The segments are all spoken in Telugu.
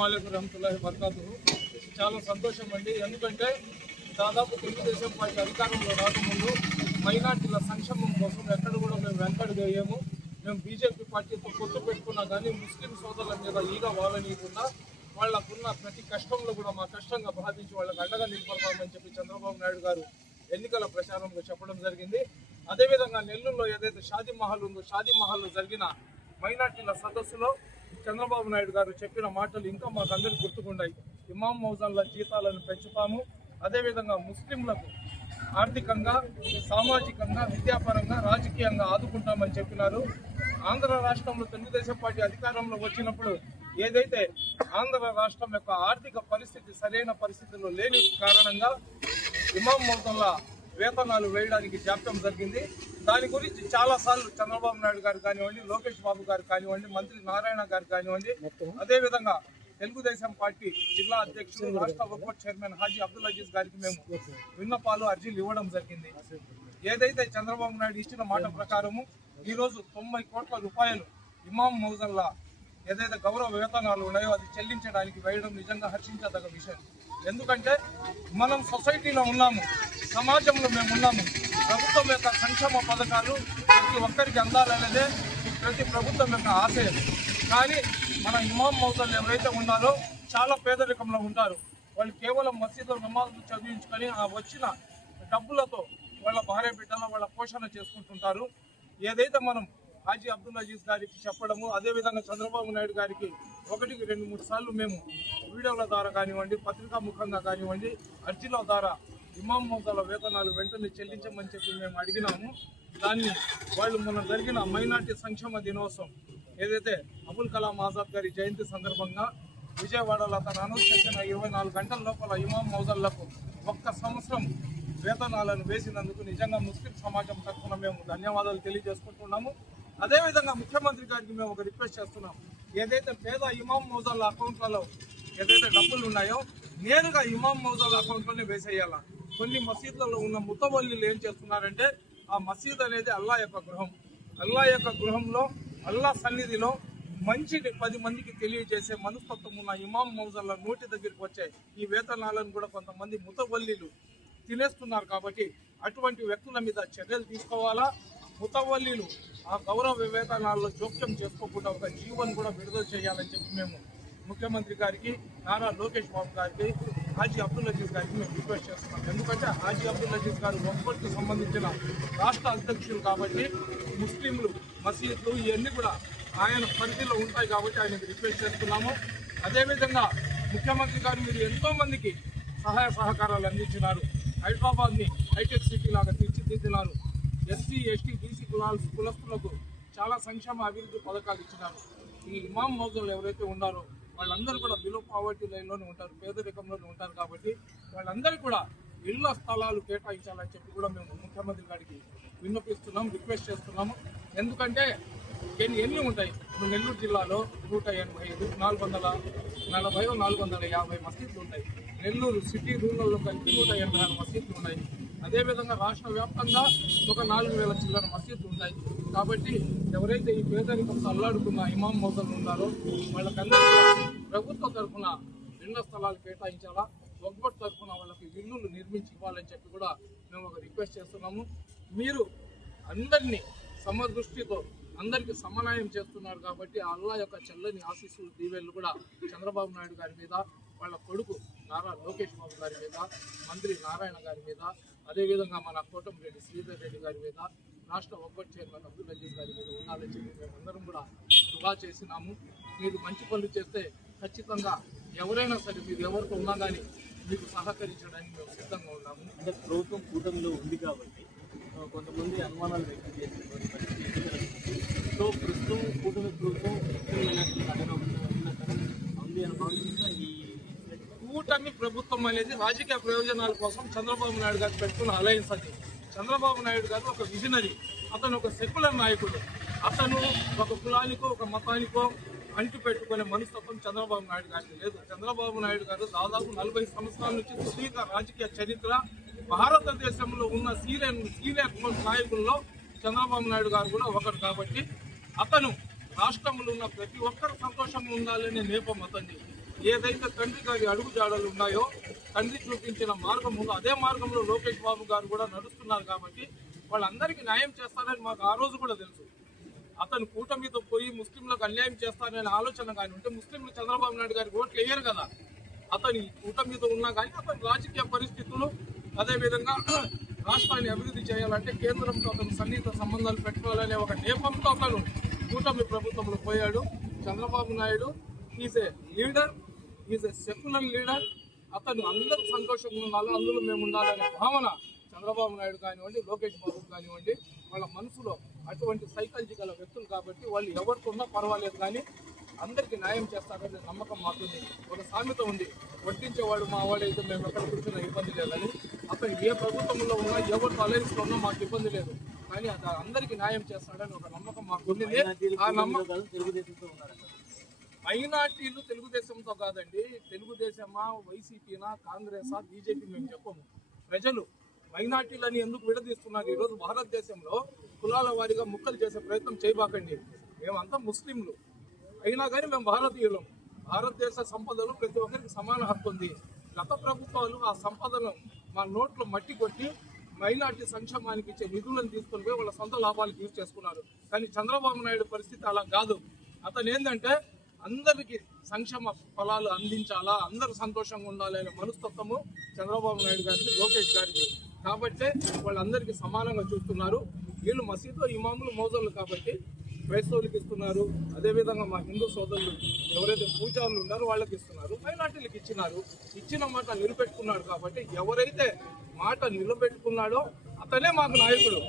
అస్సలాముఅలైకుం రహమతుల్లాహి వబరకాతుహు. చాలా సంతోషం అండి. ఎందుకంటే దాదాపు తెలుగుదేశం పార్టీ అధికారంలో రాకముందు మైనార్టీల సంక్షేమం కోసం ఎక్కడ కూడా మేము వెంకడగయ్యాము. మేము బీజేపీ పార్టీతో పొత్తు పెట్టుకున్నా కానీ ముస్లిం సోదరుల మీద ఈగ వాలనీయకుండా వాళ్ళకున్న ప్రతి కష్టంలో కూడా మా కష్టంగా భావించి వాళ్ళకి అండగా నిలబడతామని చెప్పి చంద్రబాబు నాయుడు గారు ఎన్నికల ప్రచారంలో చెప్పడం జరిగింది. అదేవిధంగా నెల్లూరులో ఏదైతే షాదీ మహల్ ఉందో షాదీ మహల్లో జరిగిన మైనార్టీల సదస్సులో చంద్రబాబు నాయుడు గారు చెప్పిన మాటలు ఇంకా మాకు అందరికీ గుర్తుకున్నాయి. ఇమాం మౌజాన్ల జీతాలను పెంచుతాము, అదేవిధంగా ముస్లింలకు ఆర్థికంగా, సామాజికంగా, విద్యాపరంగా, రాజకీయంగా ఆదుకుంటామని చెప్పినారు. ఆంధ్ర రాష్ట్రంలో తెలుగుదేశం పార్టీ అధికారంలో వచ్చినప్పుడు ఏదైతే ఆంధ్ర రాష్ట్రం యొక్క ఆర్థిక పరిస్థితి సరైన పరిస్థితుల్లో లేని కారణంగా ఇమాం మౌజాన్ల వేతనాలు వేయడానికి జాప్యం జరిగింది. దాని గురించి చాలాసార్లు చంద్రబాబు నాయుడు గారు కానివ్వండి, లోకేష్ బాబు గారు కానివ్వండి, మంత్రి నారాయణ గారు కానివ్వండి, అదేవిధంగా తెలుగుదేశం పార్టీ జిల్లా అధ్యక్షుడు, రాష్ట్ర బోర్డు చైర్మన్ హాజీ అబ్దుల్ అజీజ్ గారికి మేము విన్నపాలు, అర్జీలు ఇవ్వడం జరిగింది. ఏదైతే చంద్రబాబు నాయుడు ఇచ్చిన మాట ప్రకారము ఈరోజు 90 కోట్ల రూపాయలు ఇమాం మౌజాన్ల ఏదైతే గౌరవ వేతనాలు ఉన్నాయో అది చెల్లించడానికి వేయడం నిజంగా హర్షించదగ్గ విషయం. ఎందుకంటే మనం సొసైటీలో ఉన్నాము, సమాజంలో మేము ఉన్నాము. ప్రభుత్వం యొక్క సంక్షేమ పథకాలు ప్రతి ఒక్కరికి అందాలనేదే ప్రతి ప్రభుత్వం యొక్క ఆశయం. కానీ మన ఇమాం మౌజాన్లు ఎవరైతే ఉన్నారో చాలా పేదరికంలో ఉంటారు. వాళ్ళు కేవలం మసీదులో నమాజులు చదివించుకొని ఆ వచ్చిన డబ్బులతో వాళ్ళ భార్య బిడ్డల వాళ్ళ పోషణ చేసుకుంటుంటారు. ఏదైతే మనం హాజీ అబ్దుల్ అజీజ్ గారికి చెప్పడము, అదేవిధంగా చంద్రబాబు నాయుడు గారికి 1-2-3 సార్లు మేము వీడియోల ద్వారా కానివ్వండి, పత్రికా ముఖంగా కానివ్వండి, అర్జీల ద్వారా ఇమాం మౌజాన్ల వేతనాలు వెంటనే చెల్లించమని చెప్పి మేము అడిగినాము. దాన్ని వాళ్ళు మొన్న జరిగిన మైనార్టీ సంక్షేమ దినోత్సవం ఏదైతే అబుల్ కలాం ఆజాద్ గారి జయంతి సందర్భంగా విజయవాడలో అతను అనౌన్స్ చేసిన 24 గంటల లోపల ఇమాం మౌజాన్లకు 1 సంవత్సరం వేతనాలను వేసినందుకు నిజంగా ముస్లిం సమాజం తరఫున మేము ధన్యవాదాలు తెలియజేసుకుంటున్నాము. అదేవిధంగా ముఖ్యమంత్రి గారికి మేము ఒక రిక్వెస్ట్ చేస్తున్నాం. ఏదైతే పేద ఇమాం మౌజాన్ల అకౌంట్లలో ఏదైతే డబ్బులు ఉన్నాయో నేరుగా ఇమాం మౌజాన్ల అకౌంట్లోనే వేసేయాల. కొన్ని మసీదులలో ఉన్న ముతవల్లీలు ఏం చేస్తున్నారంటే ఆ మసీద్ అనేది అల్లా యొక్క గృహం. అల్లా యొక్క గృహంలో, అల్లా సన్నిధిలో మంచిని 10 మందికి తెలియజేసే మనస్తత్వం ఉన్న ఇమాం మౌజాన్ల నోటి దగ్గరికి వచ్చే ఈ వేతనాలను కూడా కొంతమంది ముతవల్లీలు తినేస్తున్నారు. కాబట్టి అటువంటి వ్యక్తుల మీద చర్యలు తీసుకోవాలా. ముతవల్లీలు ఆ గౌరవ వేతనాల్లో జోక్యం చేసుకోకుండా ఒక జీవన్ కూడా విడుదల చేయాలని చెప్పి మేము ముఖ్యమంత్రి గారికి, నారా లోకేష్ బాబు గారికి, హాజీ అబ్దుల్ అజీజ్ గారికి మేము రిక్వెస్ట్ చేస్తున్నాం. ఎందుకంటే హాజీ అబ్దుల్ అజీజ్ గారు ఒక్కరికి సంబంధించిన రాష్ట్ర అధ్యక్షులు కాబట్టి ముస్లింలు, మసీదులు ఇవన్నీ కూడా ఆయన పరిధిలో ఉంటాయి కాబట్టి ఆయనకు రిక్వెస్ట్ చేస్తున్నాము. అదేవిధంగా ముఖ్యమంత్రి గారు మీరు ఎంతోమందికి సహాయ సహకారాలు అందించినారు. హైదరాబాద్ని హైటెక్ సిటీ లాగా తీర్చిదిద్దినారు. ఎస్సీ, ఎస్టీ, బీసీ కులస్తులకు చాలా సంక్షేమ అభివృద్ధి పథకాలు ఇచ్చినారు. ఈ ఇమాం మౌజాన్లు ఎవరైతే ఉన్నారో వాళ్ళందరూ కూడా బిలో పావర్టీ లైన్లోనే ఉంటారు, పేదరికంలోనే ఉంటారు. కాబట్టి వాళ్ళందరికీ కూడా ఇళ్ల స్థలాలు కేటాయించాలని చెప్పి కూడా మేము ముఖ్యమంత్రి గారికి విన్నపిస్తున్నాం, రిక్వెస్ట్ చేస్తున్నాము. ఎందుకంటే ఎన్ని ఉంటాయి ఇప్పుడు నెల్లూరు జిల్లాలో 185, 440, 450 మసీదులు ఉన్నాయి. నెల్లూరు సిటీ రూరల్లో కలిపి 186 మసీదులు ఉన్నాయి. అదేవిధంగా రాష్ట్ర వ్యాప్తంగా ఒక 4000 చిల్లర మసీదులు ఉన్నాయి. కాబట్టి ఎవరైతే ఈ పేదరికంతో అల్లాడుకున్న ఇమాం మౌజాన్లు ఉన్నారో వాళ్ళకందరికీ ప్రభుత్వ తరఫున ఇళ్ల స్థలాలు కేటాయించాలా, వక్ఫ్ తరఫున వాళ్ళకి ఇల్లులు నిర్మించి ఇవ్వాలని చెప్పి కూడా మేము ఒక రిక్వెస్ట్ చేస్తున్నాము. మీరు అందరినీ సమదృష్టితో అందరికీ సమన్వయం చేస్తున్నారు కాబట్టి అల్లా యొక్క చల్లని ఆశీస్సులు, దీవెనలు కూడా చంద్రబాబు నాయుడు గారి మీద, వాళ్ళ కొడుకు నారా లోకేష్ బాబు గారి మీద, మంత్రి నారాయణ గారి మీద, అదేవిధంగా మన కోటమిరెడ్డి శ్రీధర్ రెడ్డి గారి మీద, రాష్ట్ర బోర్డు చైర్మన్ అబ్దుల్ అజీజ్ గారి మీద ఉండాలని చెప్పి మేమందరం కూడా దుఆ చేసినాము. మీరు మంచి పనులు చేస్తే ఖచ్చితంగా ఎవరైనా సరే మీరు ఎవరితో ఉన్నా కానీ మీకు సహకరించడానికి మేము సిద్ధంగా ఉన్నాము. అంటే ప్రభుత్వం కూటమిలో ఉంది కాబట్టి కొంతమంది అనుమానాలు వ్యక్తం చేసినటువంటి పరిస్థితి. సో ప్రస్తుతం కూటమి ప్రభుత్వం ఉంది అని భావించిన ఈ కూటమి ప్రభుత్వం అనేది రాజకీయ ప్రయోజనాల కోసం చంద్రబాబు నాయుడు గారు పెట్టుకున్న అలయన్స్ అది. చంద్రబాబు నాయుడు గారు ఒక విజనరీ, అతను ఒక సెక్యులర్ నాయకుడు. అతను ఒక కులానికో ఒక మతానికో అంటి పెట్టుకునే మనస్తత్వం చంద్రబాబు నాయుడు గారికి లేదు. చంద్రబాబు నాయుడు గారు దాదాపు 40 సంవత్సరాల నుంచి సుదీర్ఘ రాజకీయ చరిత్ర, భారతదేశంలో ఉన్న సీనియర్ నాయకుల్లో చంద్రబాబు నాయుడు గారు కూడా ఒకరు. కాబట్టి అతను రాష్ట్రంలో ఉన్న ప్రతి ఒక్కరు సంతోషంగా ఉండాలనే నేపం అతన్ని. ఏదైతే తండ్రి గారి అడుగుజాడలు ఉన్నాయో, తండ్రి చూపించిన మార్గం ఉందో అదే మార్గంలో లోకేష్ బాబు గారు కూడా నడుస్తున్నారు కాబట్టి వాళ్ళందరికీ న్యాయం చేస్తారని మాకు ఆ రోజు కూడా తెలుసు. అతను కూటమితో పోయి ముస్లింలకు అన్యాయం చేస్తారనే ఆలోచన కానీ ఉంటే ముస్లింలు చంద్రబాబు నాయుడు గారికి ఓట్లు వేయరు కదా. అతని కూటమితో ఉన్నా కానీ అతని రాజకీయ పరిస్థితులు, అదేవిధంగా రాష్ట్రాన్ని అభివృద్ధి చేయాలంటే కేంద్రంతో అతను సన్నిహిత సంబంధాలు పెట్టుకోవాలనే ఒక నేపంతో అతను కూటమి ప్రభుత్వంలో పోయాడు. Chandrababu Naidu is a leader, is a secular leader. అతను అందరూ సంతోషంగా ఉండాలి, అందులో మేము ఉండాలనే భావన చంద్రబాబు నాయుడు కానివ్వండి, లోకేష్ బాబు కానివ్వండి, వాళ్ళ మనసులో అటువంటి సైకాలజీ గల వ్యక్తులు కాబట్టి వాళ్ళు ఎవరికి ఉన్నా పర్వాలేదు కానీ అందరికీ న్యాయం చేస్తారనే నమ్మకం మాకుంది. ఒక సామెత ఉంది, వడ్డించేవాడు మా వాడైతే మేము ఎక్కడ కూర్చున్నా ఇబ్బంది లేదని. అతను ఏ ప్రభుత్వంలో ఉన్నా, ఎవరితో అలయన్స్లో ఉన్నా మాకు ఇబ్బంది లేదు, కానీ అది అందరికీ న్యాయం చేస్తాడని ఒక నమ్మకం మాకుంది. ఆ నమ్మకం తెలుగుదేశంతో ఉన్నారు. మైనార్టీలు తెలుగుదేశంతో కాదండి. తెలుగుదేశమా, వైసీపీనా, కాంగ్రెసా, బీజేపీ మేము చెప్పము. ప్రజలు మైనార్టీలని ఎందుకు విడదీస్తున్నారు? ఈరోజు భారతదేశంలో కులాల వారీగా ముక్కలు చేసే ప్రయత్నం చేయబాకండి. మేమంతా ముస్లింలు అయినా కానీ మేము భారతీయులం. భారతదేశ సంపదలు ప్రతి ఒక్కరికి సమాన హక్కు ఉంది. గత ప్రభుత్వాలు ఆ సంపదను మా నోట్లో మట్టి కొట్టి మైనార్టీ సంక్షేమానికి ఇచ్చే నిధులను తీసుకొని పోయి వాళ్ళ సొంత లాభాలకు యూజ్ చేసుకున్నారు. కానీ చంద్రబాబు నాయుడు పరిస్థితి అలా కాదు. అతను ఏంటంటే అందరికీ సంక్షేమ ఫలాలు అందించాలా, అందరూ సంతోషంగా ఉండాలి అనే మనస్తత్వము చంద్రబాబు నాయుడు గారికి, లోకేష్ గారికి. కాబట్టే వాళ్ళందరికీ సమానంగా చూస్తున్నారు. వీళ్ళు మసీదులో ఇమాములు, మోజోళ్ళు కాబట్టి క్రైస్తవులకు ఇస్తున్నారు. అదేవిధంగా మా హిందూ సోదరులు ఎవరైతే పూజారులు ఉన్నారో వాళ్ళకి ఇస్తున్నారు, మైనార్టీలకు ఇచ్చినారు. ఇచ్చిన మాట నిలబెట్టుకున్నాడు కాబట్టి ఎవరైతే మాట నిలబెట్టుకున్నాడో అతనే మాకు నాయకుడు.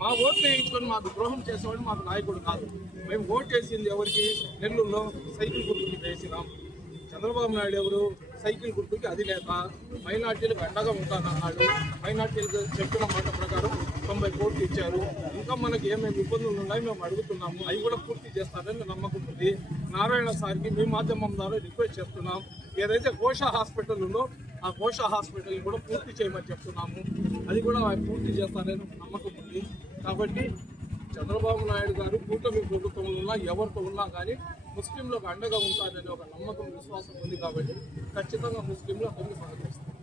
మా ఓట్లు వేయించుకొని మాకు ద్రోహం చేసేవాడు మాకు నాయకుడు కాదు. మేము ఓటు వేసింది ఎవరికి? నెల్లూరులో సైకిల్ గుర్తుకి వేసినాం. చంద్రబాబు నాయుడు ఎవరు? సైకిల్ గుర్తుకి అది లేక మైనార్టీలకు అండగా ఉంటానన్నాడు. మైనార్టీలకు చెప్పిన మాట ప్రకారం 90 కోట్లు ఇచ్చారు. ఇంకా మనకి ఏమేమి ఇబ్బందులు ఉన్నాయి మేము అడుగుతున్నాము, అవి కూడా పూర్తి చేస్తారని నమ్మకం ఉంది. నారాయణ సార్కి మీ మాధ్యమం ద్వారా రిక్వెస్ట్ చేస్తున్నాం. ఏదైతే ఘోష హాస్పిటల్ ఉందో ఆ ఘోష హాస్పిటల్ కూడా పూర్తి చేయమని చెప్తున్నాము. అది కూడా పూర్తి చేస్తారని నమ్మకం ఉంది. కాబట్టి చంద్రబాబు నాయుడు గారు కూటమి ప్రభుత్వంలో ఉన్నా, ఎవరితో ఉన్నా కానీ ముస్లింలకు అండగా ఉంటారనే ఒక నమ్మకం, విశ్వాసం ఉంది. కాబట్టి ఖచ్చితంగా ముస్లింలు అందరికీ సహకరిస్తారు.